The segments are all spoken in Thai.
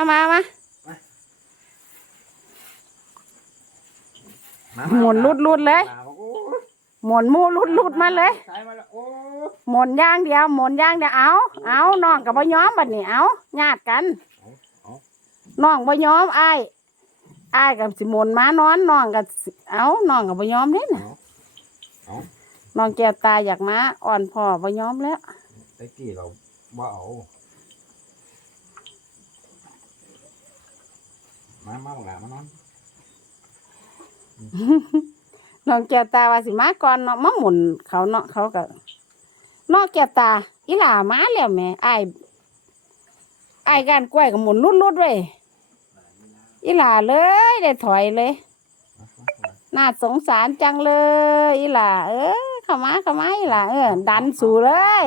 เอามามามาหมุนลุดๆเลยมาบอกโอ้หมุนหมูลุดลุดๆมาเลยสายมาแล้วโอ้หมุนอย่างเดียวหมุนอย่างเดียวเอาเอาน้องกับบ่ยอมบัดนี้เอาญาติกันน้องบ่ยอมอ้ายอ้ายกับสิหมุนมานอนน้องกับเอาน้องกับบ่ยอมเด้น่ะเอาน้องแก้วตาอยากมาอ่อนพ่อบ่ยอมแล้วตะกี้เราบ่เอา มามาบอกหลานมานอนน้องแก้วตาว่าสิมาก่อนเนาะมาหมุนเขาเนาะเขาก็น้องแก้วตา อีหล่ามาแล้วแหม่อ้ายอ้ายก้านกล้วยก็หมุนลุดๆเว้ยอีหล่าเลย ได้ถอยเลย น่าสงสารจังเลย อีหล่าเออเข้ามาเข้ามาอีหล่าเออ ดันสู่เลย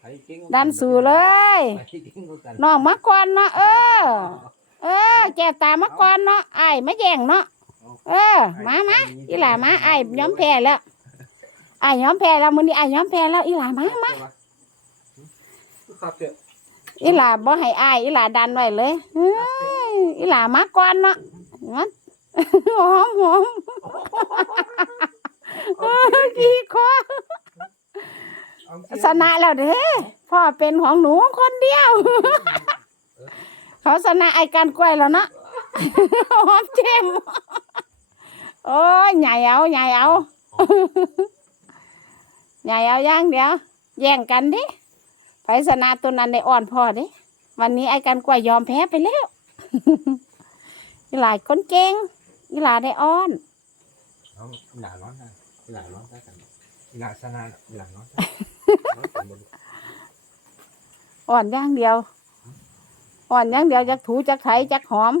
ใครเก่งกว่าดันสู่เลยใครเก่งกว่ากันน้องมาก่อนเนาะเออ เออแก้วตามาก่อนเนาะไอ้ายมาแย่งเนาะเออ มามาอีหล่ามาไอ้ายยอมแพ้แล้วไอ้ายยอมแพ้แล้วมื้อนี้ไอ้ายยอมแพ้แล้วอีหล่ามามา ครับเจ้าอีหล่าบ่ให้อ้ายอีหล่าดันไว้เลยเฮ้ยอีหล่ามาก่อนเนาะมันหอมหอมเออขี้คอเอาสิชนะแล้วเด้พ่อเป็นของหนูคนเดียว เขาชนะไอ้กันกล้วยแล้วเนาะหอมเจมโอ้ยใหญ่เอาใหญ่เอาใหญ่เอาย่างเดียวแย่งกันดิไผชนะตัวนั้นได้อ่อนพ่อดิวันนี้ไอ้กันกล้วยยอมแพ้ไปแล้วอีหลายคนเก่งอีหลาได้อ้อนเอาหลานนอนกันหลานนอนกันหลานสนานหลานนอนกันนอนกันบนอ่อนอย่างเดียว อ่อนอย่างเดียวจักถูจักไถจักหอม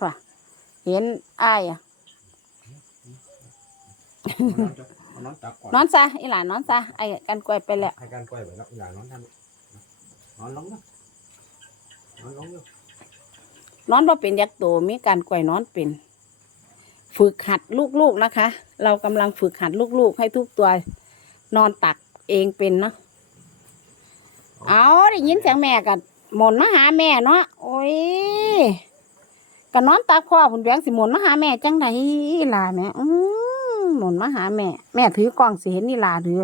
ป่ะเห็นอ้ายอะเอานอนตักก่อนนอนซะอีหลานนอนซะไอ้กันกล้วยไปแล้วให้การกล้วยไว้แล้วหลานนอนทำนอนลงนะนอนลงนะนอนบ่เป็นยักษ์โตมีการกล้วยนอนเป็น ฝึกหัดลูกๆนะคะ เรากำลังฝึกหัดลูกๆ ให้ทุกตัวนอนตักเองเป็นเนาะ เอาได้ยินเสียงแม่กันหมุนมาหาแม่เนาะโอ้ยก็นอนตักพ่อผุนเบียงสิหมุนมาหาแม่จังไดล่ะแม่อืมหมุนมาหาแม่ แม่ถือกล่องสิเห็นนี่ล่ะหรือ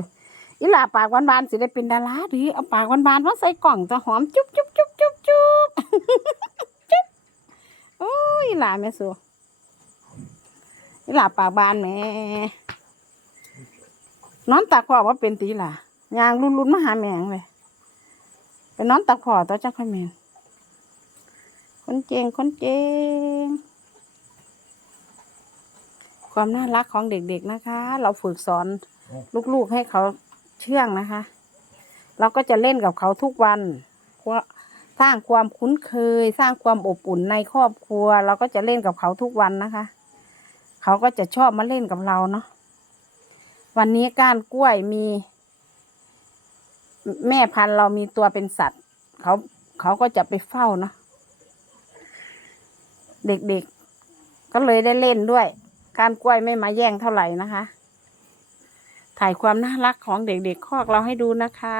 อีหลาปากหวานๆสิได้เป็นดาราหรือเอาปากหวานๆมาใส่กล่องจะหอมจุ๊บจุ๊บจุ๊บจุ๊บจุ๊บโอ้ยหลาแม่สัวหลาปากบานแม่นอนตักพ่อว่าเป็นตีล่ะยางรุนรุนๆมาหาแมงเลย ไปนอนตักพ่อตัวจักค่อยแมนคนเจงคนเจงความน่ารักของเด็กๆนะคะ เราฝึกสอนลูกๆให้เขาเชื่องนะคะ เราก็จะเล่นกับเขาทุกวันสร้างความคุ้นเคย สร้างความอบอุ่นในครอบครัว เราก็จะเล่นกับเขาทุกวันนะคะ เขาก็จะชอบมาเล่นกับเราเนาะวันนี้ก้านกล้วยมี แม่พันธุ์เรามีตัวเป็นสัตว์ เขาเขาก็จะไปเฝ้าเนาะเด็กๆก็เลยได้เล่นด้วย การกล้วยไม่มาแย่งเท่าไหร่นะคะ ถ่ายความน่ารักของเด็กๆคอกเราให้ดูนะคะ